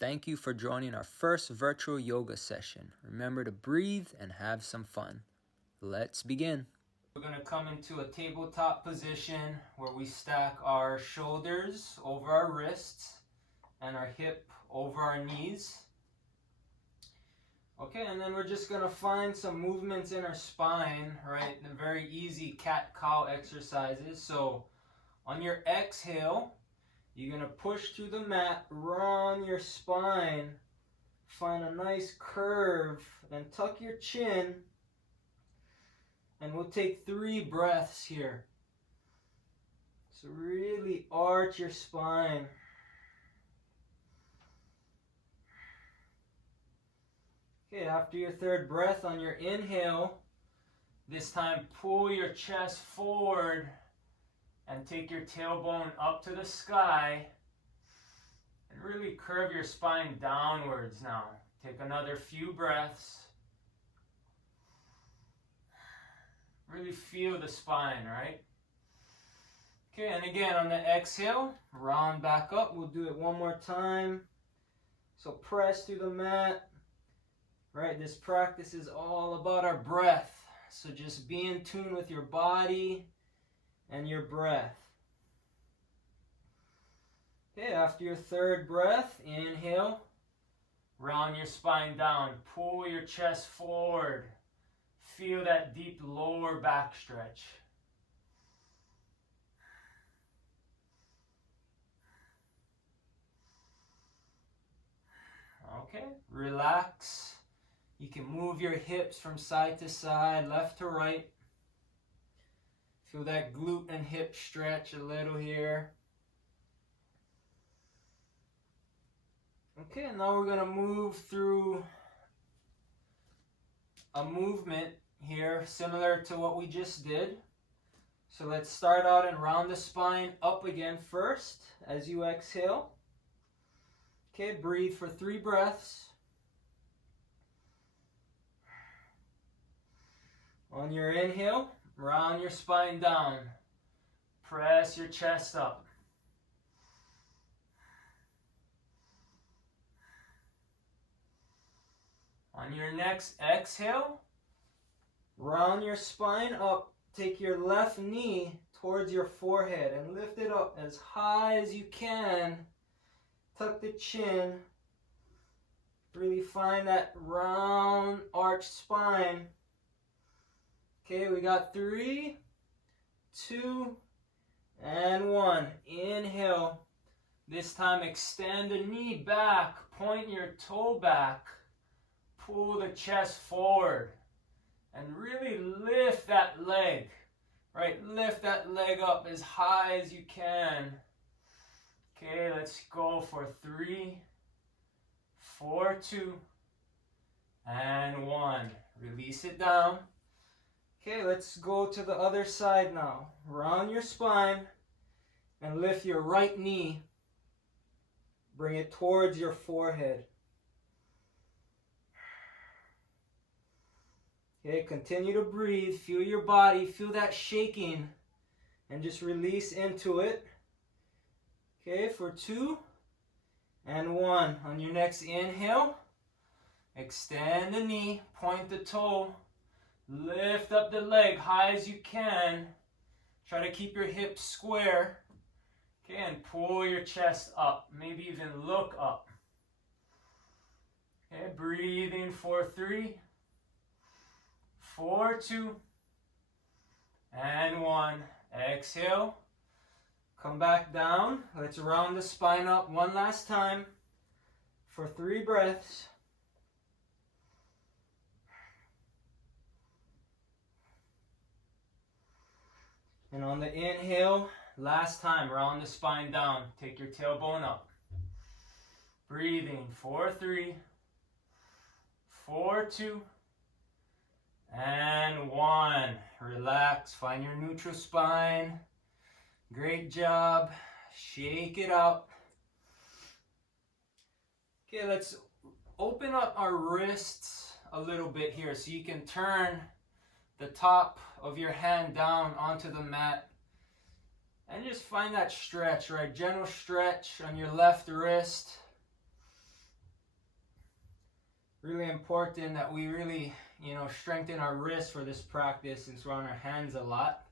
Thank you for joining our first virtual yoga session. Remember to breathe and have some fun. Let's begin. We're going to come into a tabletop position where we stack our shoulders over our wrists and our hip over our knees. Okay, and then we're just going to find some movements in our spine, right? The very easy cat-cow exercises. So on your exhale, you're going to push through the mat, run your spine, find a nice curve, then tuck your chin, and we'll take 3 breaths here. So really arch your spine. Okay, after your 3rd breath on your inhale, this time pull your chest forward and take your tailbone up to the sky and really curve your spine downwards now. Take another few breaths. Really feel the spine, right? Okay, and again on the exhale, round back up. We'll do it one more time. So press through the mat. Right, this practice is all about our breath. So just be in tune with your body and your breath. Okay, after your 3rd breath, inhale, round your spine down, pull your chest forward, feel that deep lower back stretch. Okay, relax. You can move your hips from side to side, left to right. Feel that glute and hip stretch a little here. Okay, now we're going to move through a movement here similar to what we just did. So let's start out and round the spine up again first as you exhale. Okay, breathe for 3 breaths. On your inhale, round your spine down. Press your chest up. On your next exhale, round your spine up. Take your left knee towards your forehead and lift it up as high as you can. Tuck the chin. Really find that round arched spine. Okay, we got 3, 2, and 1. Inhale. This time extend the knee back, point your toe back, pull the chest forward, and really lift that leg. Right, lift that leg up as high as you can. Okay, let's go for 3, 4, 2, and 1. Release it down. Okay, let's go to the other side now. Round your spine and lift your right knee. Bring it towards your forehead. Okay, continue to breathe. Feel your body. Feel that shaking. And just release into it. Okay, for 2 and 1. On your next inhale, extend the knee, point the toe. Lift up the leg high as you can. Try to keep your hips square. Okay, and pull your chest up. Maybe even look up. Okay, breathing for 3, 4, 2, and 1. Exhale. Come back down. Let's round the spine up one last time for 3 breaths. And on the inhale, last time, round the spine down. Take your tailbone up. Breathing for 3, 4, 2, and 1. Relax, find your neutral spine. Great job. Shake it out. Okay, let's open up our wrists a little bit here so you can turn the top of your hand down onto the mat and just find that stretch, right? Gentle stretch on your left wrist. really important that we really, strengthen our wrists for this practice since we're on our hands a lot.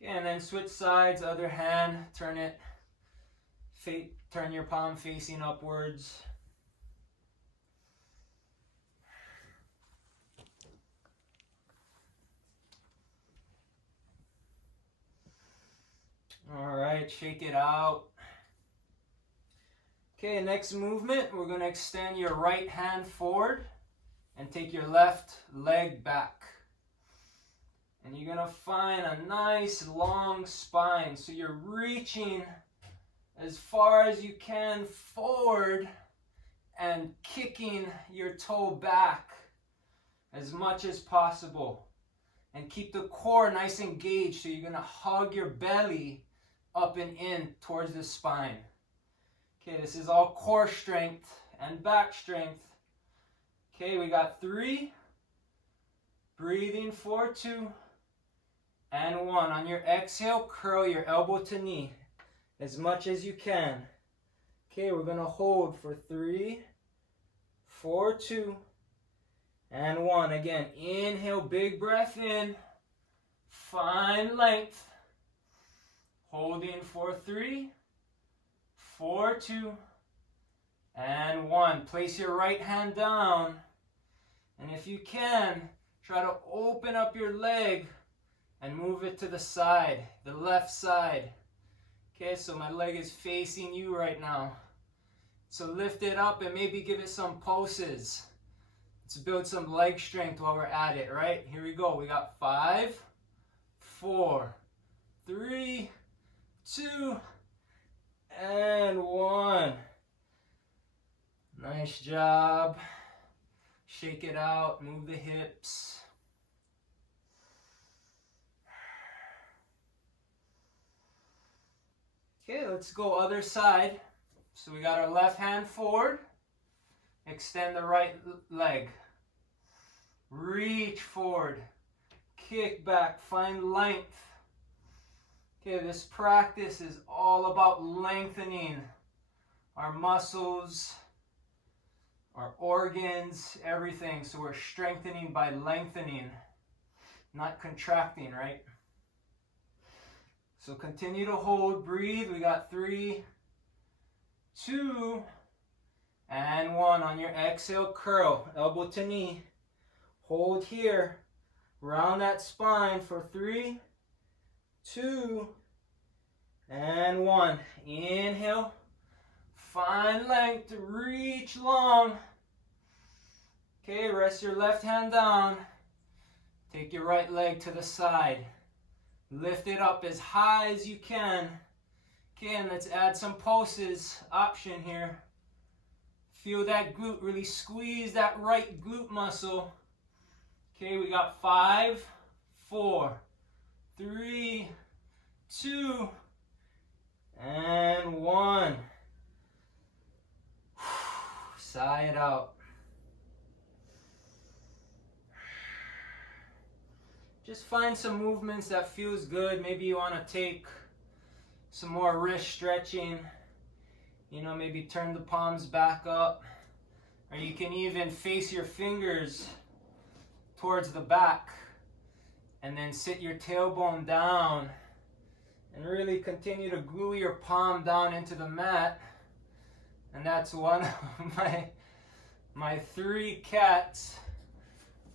Okay, and then switch sides, other hand, turn your palm facing upwards. All right, shake it out. Okay, next movement, we're going to extend your right hand forward and take your left leg back. And you're going to find a nice long spine. So you're reaching as far as you can forward and kicking your toe back as much as possible. And keep the core nice and engaged, so you're going to hug your belly up and in towards the spine. Okay, this is all core strength and back strength. Okay, we got 3. Breathing 4, 2, and 1. On your exhale, curl your elbow to knee as much as you can. Okay, we're going to hold for 3, 4, 2, and 1. Again, inhale, big breath in. Find length. Holding for 3, 4, 2, and 1. Place your right hand down. And if you can, try to open up your leg and move it to the side, the left side. Okay, so my leg is facing you right now. So lift it up and maybe give it some pulses. Let's build some leg strength while we're at it, right? Here we go. We got 5, 4, 3, 2, and 1. Nice job. Shake it out, move the hips. Okay, let's go other side. So we got our left hand forward. Extend the right leg. Reach forward. Kick back, find length. Okay, this practice is all about lengthening our muscles, our organs, everything. So we're strengthening by lengthening, not contracting, right? So continue to hold, breathe. We got 3, 2, and 1. On your exhale, curl, elbow to knee. Hold here. Round that spine for 3, 2, and 1. Inhale. Find length, reach long. Okay, rest your left hand down. Take your right leg to the side. Lift it up as high as you can. Okay, and let's add some pulses. Option here. Feel that glute, really squeeze that right glute muscle. Okay, we got 5, 4, 3, 2, and 1. Sigh it out. Just find some movements that feels good. Maybe you want to take some more wrist stretching. Maybe turn the palms back up. Or you can even face your fingers towards the back and then sit your tailbone down and really continue to glue your palm down into the mat. And that's one of my 3 cats.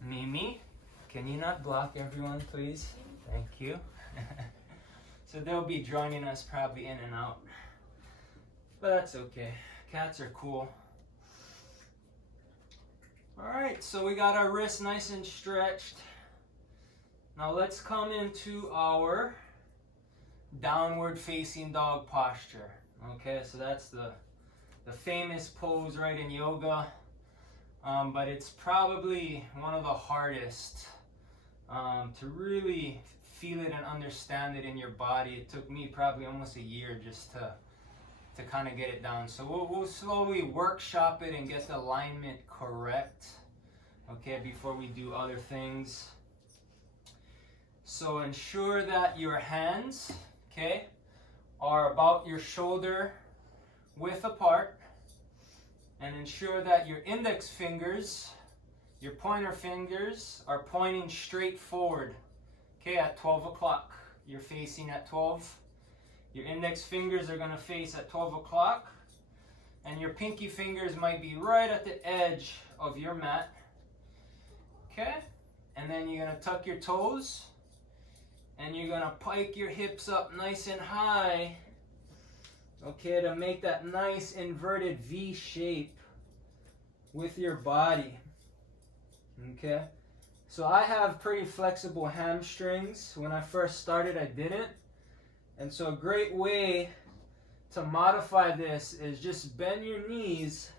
Mimi, can you not block everyone, please? Thank you. So they'll be joining us probably in and out. But that's okay. Cats are cool. Alright, so we got our wrists nice and stretched. Now let's come into our downward facing dog posture. Okay, so that's the famous pose, right, in yoga. But it's probably one of the hardest to really feel it and understand it in your body. It took me probably almost a year just to kind of get it down. So we'll slowly workshop it and get the alignment correct, okay, before we do other things. So ensure that your hands, okay, are about your shoulder width apart. And ensure that your index fingers, your pointer fingers, are pointing straight forward. Okay, at 12 o'clock. You're facing at 12. Your index fingers are going to face at 12 o'clock. And your pinky fingers might be right at the edge of your mat. Okay? And then you're going to tuck your toes. And you're going to pike your hips up nice and high. Okay, to make that nice inverted V shape with your body. Okay? So I have pretty flexible hamstrings. When I first started, I didn't. And so a great way to modify this is just bend your knees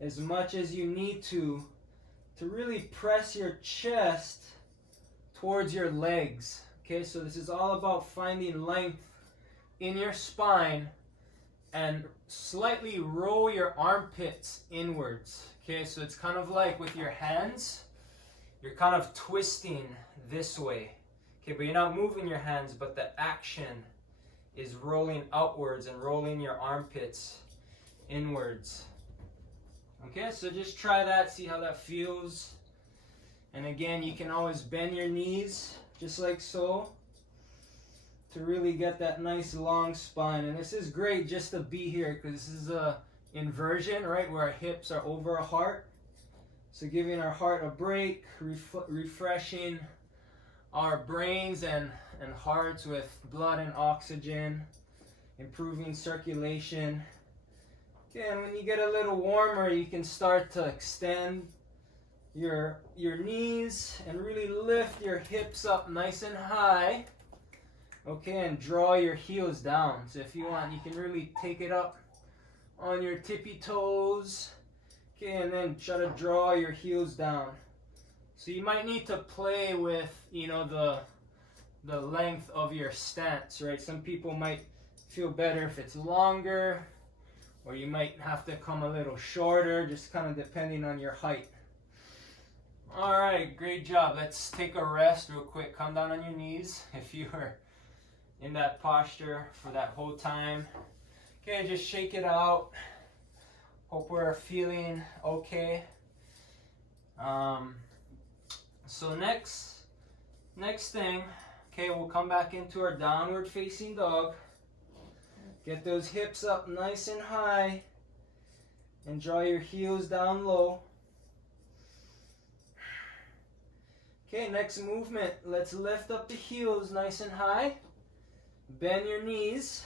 as much as you need to really press your chest towards your legs. Okay, so this is all about finding length in your spine and slightly roll your armpits inwards. Okay, so it's kind of like with your hands, you're kind of twisting this way. Okay, but you're not moving your hands, but the action is rolling outwards and rolling your armpits inwards. Okay, so just try that, see how that feels. And again, you can always bend your knees, just like so, to really get that nice long spine. And this is great just to be here, because this is a inversion, right, where our hips are over our heart. So giving our heart a break, refreshing our brains and hearts with blood and oxygen, improving circulation. Okay, and when you get a little warmer, you can start to extend your knees and really lift your hips up nice and high. Okay, and draw your heels down. So if you want, you can really take it up on your tippy toes. Okay, and then try to draw your heels down. So you might need to play with, the length of your stance, right? Some people might feel better if it's longer, or you might have to come a little shorter, just kind of depending on your height. All right, great job. Let's take a rest real quick. Come down on your knees if you were in that posture for that whole time. Okay, just shake it out. Hope we're feeling okay. So next thing, okay, we'll come back into our downward facing dog. Get those hips up nice and high and draw your heels down low. Okay, next movement, let's lift up the heels nice and high. Bend your knees.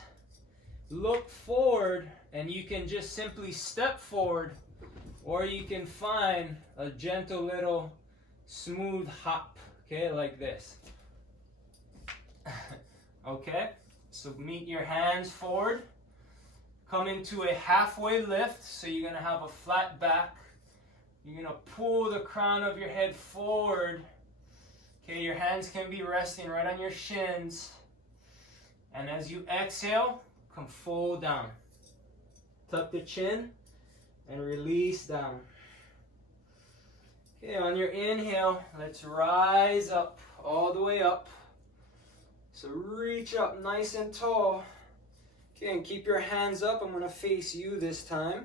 Look forward, and you can just simply step forward, or you can find a gentle little smooth hop, okay, like this. Okay, so meet your hands forward, come into a halfway lift, so you're going to have a flat back. You're going to pull the crown of your head forward. Okay, your hands can be resting right on your shins. And as you exhale, come fold down. Tuck the chin and release down. Okay, on your inhale, let's rise up, all the way up. So reach up nice and tall. Okay, and keep your hands up. I'm going to face you this time.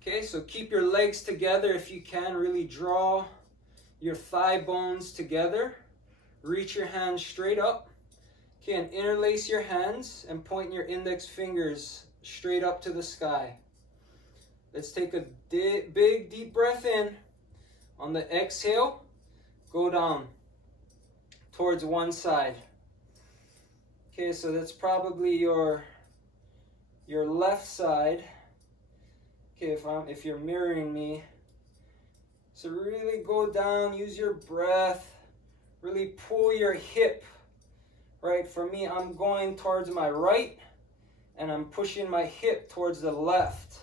Okay, so keep your legs together if you can. Really draw your thigh bones together. Reach your hands straight up. Okay, and interlace your hands and point your index fingers straight up to the sky. Let's take a big deep breath in. On the exhale, go down towards one side. Okay, so that's probably your left side. Okay, if you're mirroring me. So really go down, use your breath, really pull your hip. Right, for me, I'm going towards my right, and I'm pushing my hip towards the left.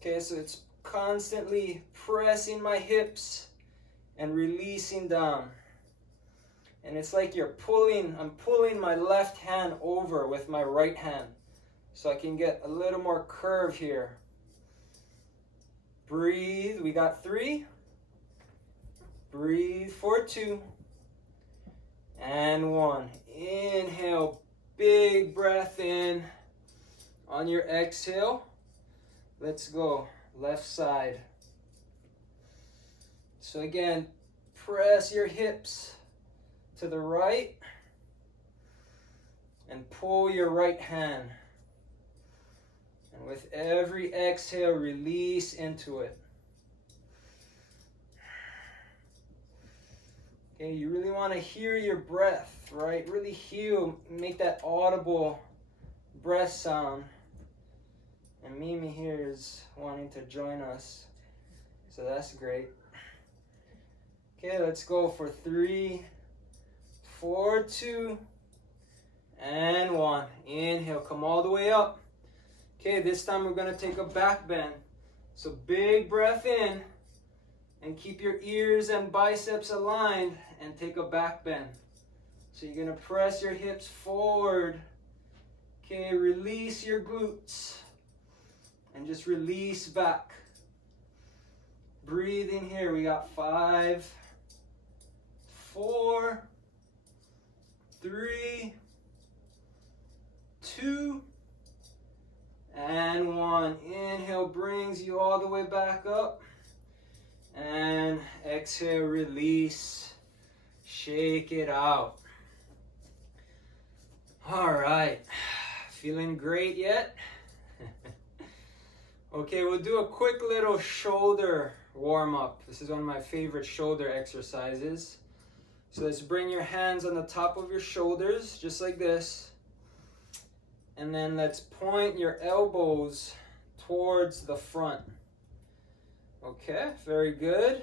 Okay, so it's constantly pressing my hips and releasing down. And it's like I'm pulling my left hand over with my right hand, so I can get a little more curve here. Breathe, we got 3. Breathe for 2. And 1. Inhale, big breath in. On your exhale, Let's go. Left side. So again, press your hips to the right and pull your right hand. And with every exhale, release into it. Okay, you really want to hear your breath, right? Really heal, make that audible breath sound. And Mimi here is wanting to join us, so that's great. Okay, let's go for 3, 4, 2, and 1. Inhale, come all the way up. Okay, this time we're going to take a back bend. So big breath in, and keep your ears and biceps aligned, and take a back bend. So you're going to press your hips forward. Okay, release your glutes, and just release back. Breathe in here. We got 5, 4, 3, 2, and 1. Inhale brings you all the way back up. And exhale, release. Shake it out. All right. Feeling great yet? Okay, we'll do a quick little shoulder warm-up. This is one of my favorite shoulder exercises. So let's bring your hands on the top of your shoulders, just like this. And then let's point your elbows towards the front. Okay, very good.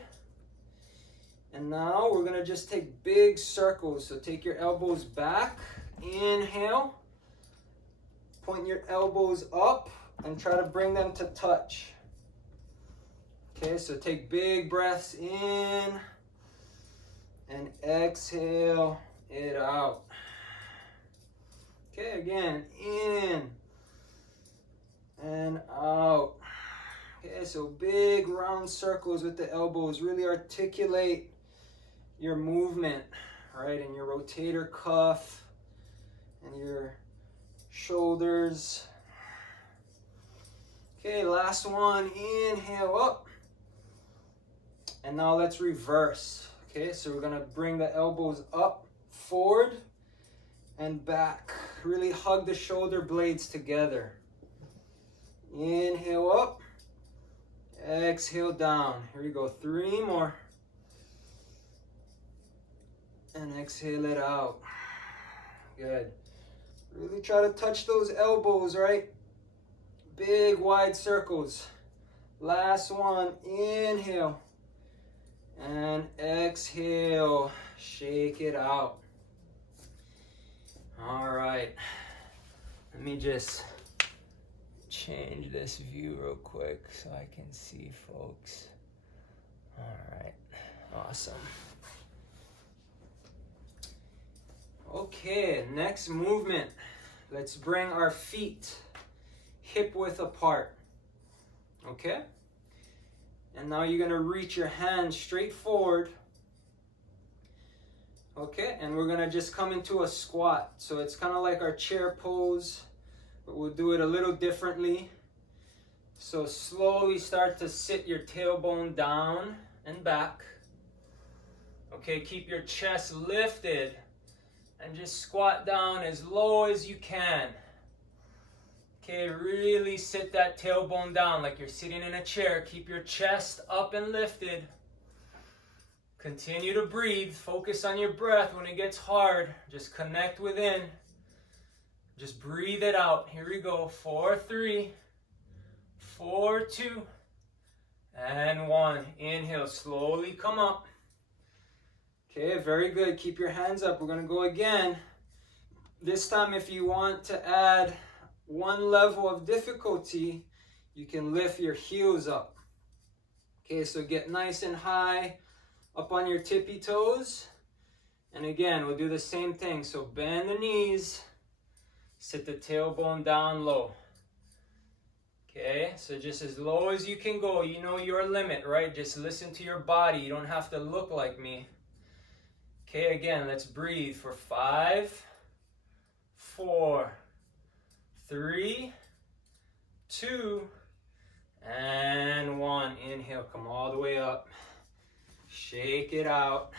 And now we're going to just take big circles. So take your elbows back. Inhale. Point your elbows up and try to bring them to touch. Okay, so take big breaths in and exhale it out. Okay, again, in and out. Okay, so big round circles with the elbows. Really articulate your movement, right? And your rotator cuff and your shoulders. Okay, last one. Inhale up. And now let's reverse. Okay, so we're going to bring the elbows up, forward, and back. Really hug the shoulder blades together. Inhale up. Exhale down. Here we go. 3 more. And exhale it out. Good. Really try to touch those elbows, right? Big wide circles. Last one. Inhale. And exhale. Shake it out. All right. Let me just change this view real quick so I can see folks. All right. Awesome. Okay, next movement. Let's bring our feet hip width apart. Okay? And now you're going to reach your hands straight forward. Okay, and we're going to just come into a squat. So it's kind of like our chair pose, but we'll do it a little differently. So slowly start to sit your tailbone down and back. Okay, keep your chest lifted and just squat down as low as you can. Okay, really sit that tailbone down like you're sitting in a chair. Keep your chest up and lifted. Continue to breathe. Focus on your breath. When it gets hard, just connect within. Just breathe it out. Here we go. 4, 3, 4, 2, and 1. Inhale. Slowly come up. Okay, very good. Keep your hands up. We're going to go again. This time, if you want to add one level of difficulty, you can lift your heels up. Okay, so get nice and high up on your tippy toes. And again, we'll do the same thing. So bend the knees, sit the tailbone down low. Okay, so just as low as you can go. You know your limit, right? Just listen to your body. You don't have to look like me. Okay, again, let's breathe for 5, 4, 3, 2, And 1. Inhale, come all the way up. Shake it out.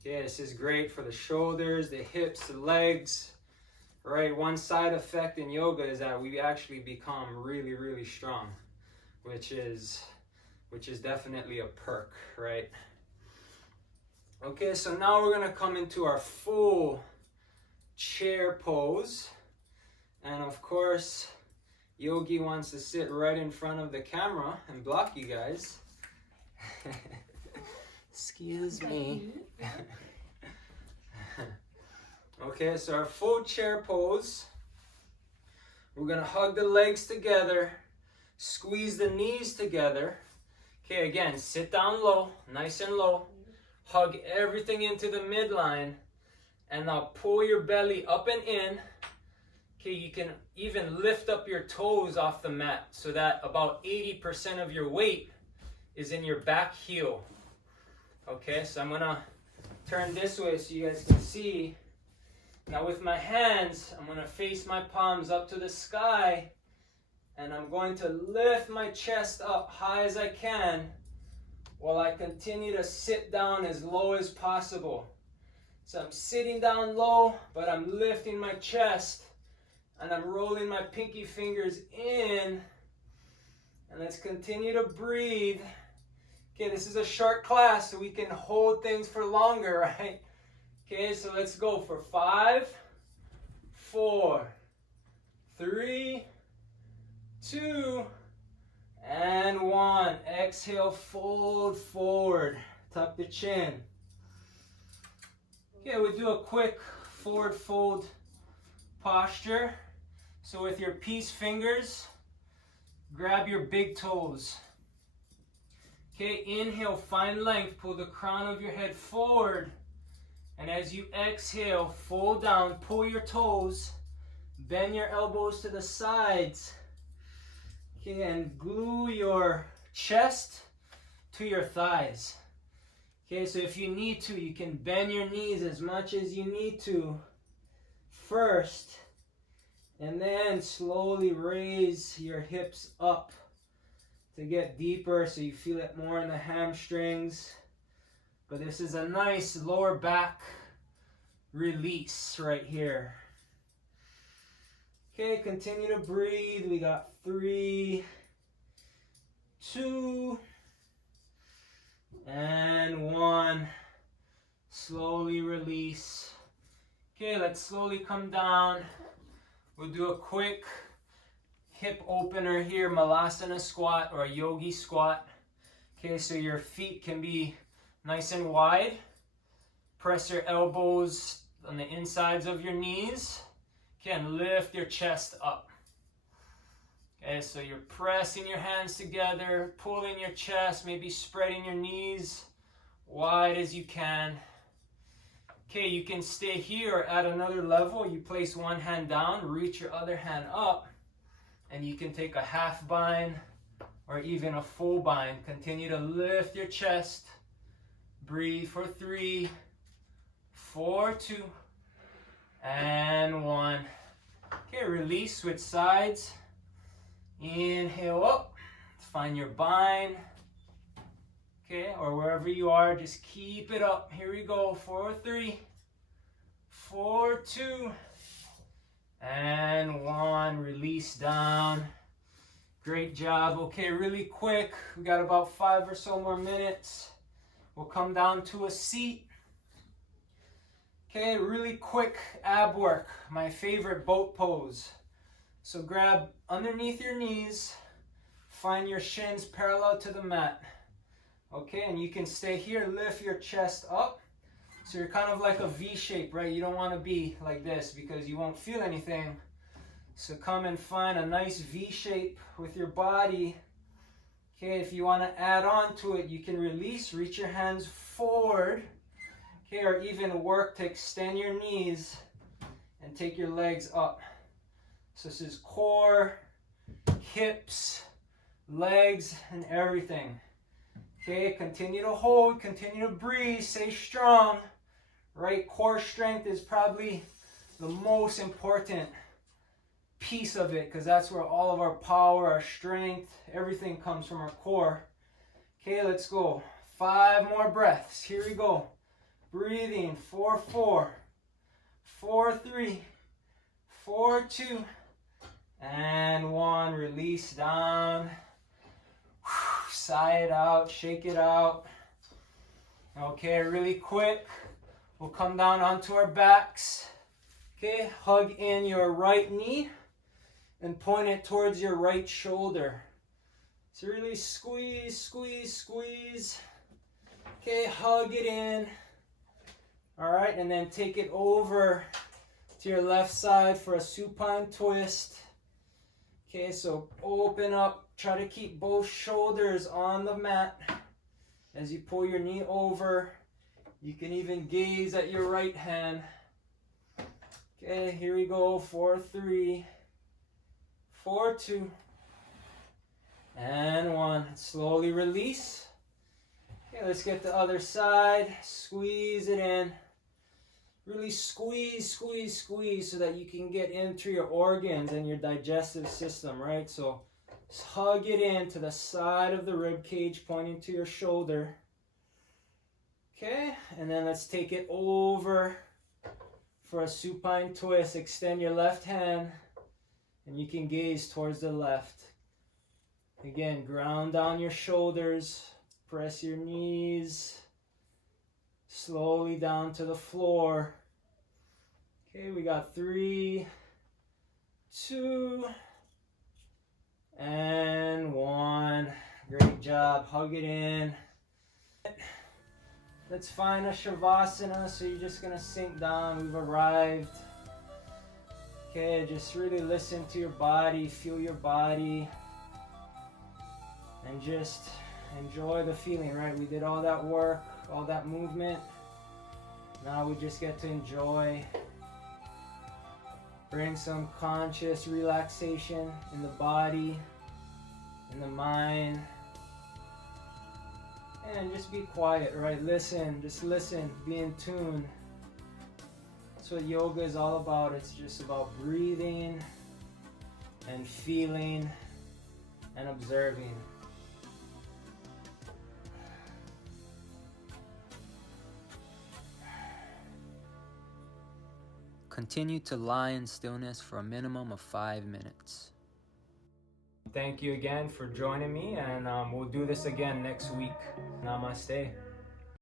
Okay, this is great for the shoulders, the hips, the legs. Right, one side effect in yoga is that we actually become really, really strong, which is definitely a perk, right? Okay, so now we're gonna come into our full chair pose. And of course, Yogi wants to sit right in front of the camera and block you guys. Excuse me. Okay, so our full chair pose. We're gonna hug the legs together, squeeze the knees together. Okay, again, sit down low, nice and low. Hug everything into the midline, and now pull your belly up and in. Okay, you can even lift up your toes off the mat so that about 80% of your weight is in your back heel. Okay, so I'm gonna turn this way so you guys can see. Now with my hands, I'm gonna face my palms up to the sky, and I'm going to lift my chest up high as I can while I continue to sit down as low as possible. So I'm sitting down low, but I'm lifting my chest, and I'm rolling my pinky fingers in. And let's continue to breathe. Okay, this is a short class, so we can hold things for longer, right? Okay, so let's go for 5, 4, 3, 2, and 1. Exhale, fold forward. Tuck the chin. Okay, we'll do a quick forward fold posture. So with your peace fingers, grab your big toes. Okay, inhale, find length. Pull the crown of your head forward. And as you exhale, fold down, pull your toes, bend your elbows to the sides. Okay, and glue your chest to your thighs. Okay, so if you need to, you can bend your knees as much as you need to first, and then slowly raise your hips up to get deeper so you feel it more in the hamstrings. But this is a nice lower back release right here. Okay, continue to breathe. We got 3, 2, and 1. Slowly release. Okay, let's slowly come down. We'll do a quick hip opener here, Malasana squat or a yogi squat. Okay, so your feet can be nice and wide. Press your elbows on the insides of your knees. Okay, and lift your chest up. Okay, so you're pressing your hands together, pulling your chest, maybe spreading your knees wide as you can. Okay, you can stay here at another level. You place one hand down, reach your other hand up, and you can take a half bind or even a full bind. Continue to lift your chest. Breathe for 3, 4, 2, and 1. Okay, release, switch sides. Inhale up, find your bind. Okay, or wherever you are, just keep it up. Here we go, 4, 3, 4, 2, and 1. Release down. Great job. Okay, really quick, we got about 5 or so more minutes. We'll come down to a seat. Okay, really quick ab work. My favorite boat pose. So grab underneath your knees, find your shins parallel to the mat. Okay, and you can stay here, lift your chest up. So you're kind of like a V shape, right? You don't want to be like this because you won't feel anything. So come and find a nice V shape with your body. Okay, if you want to add on to it, you can release, reach your hands forward. Okay, or even work to extend your knees and take your legs up. So this is core, hips, legs, and everything. Okay, continue to hold, continue to breathe, stay strong. Right, core strength is probably the most important piece of it, because that's where all of our power, our strength, everything comes from our core. Okay, let's go. 5 more breaths. Here we go. Breathing. 4, 4, 4, 3, 4, 2, and 1. Release down. Sigh it out, shake it out. Okay, really quick. We'll come down onto our backs. Okay, hug in your right knee and point it towards your right shoulder. So really squeeze, squeeze, squeeze. Okay, hug it in. All right, and then take it over to your left side for a supine twist. Okay, so open up. Try to keep both shoulders on the mat as you pull your knee over. You can even gaze at your right hand. Okay, here we go. 4, 3, 4, 2, and 1. Slowly release. Okay, let's get the other side. Squeeze it in. Really squeeze, squeeze, squeeze so that you can get into your organs and your digestive system, right? So just hug it in to the side of the rib cage, pointing to your shoulder. Okay, and then let's take it over for a supine twist. Extend your left hand and you can gaze towards the left. Again, ground down your shoulders, press your knees slowly down to the floor. Okay, we got 3, 2, and 1. Great job. Hug it in. Let's find a Shavasana. So you're just going to sink down. We've arrived. Okay, just really listen to your body, feel your body, and just enjoy the feeling, right? We did all that work, all that movement. Now we just get to enjoy. Bring some conscious relaxation in the body, in the mind. And just be quiet, right? Listen, just listen, be in tune. That's what yoga is all about. It's just about breathing and feeling and observing. Continue to lie in stillness for a minimum of 5 minutes. Thank you again for joining me, and we'll do this again next week. Namaste.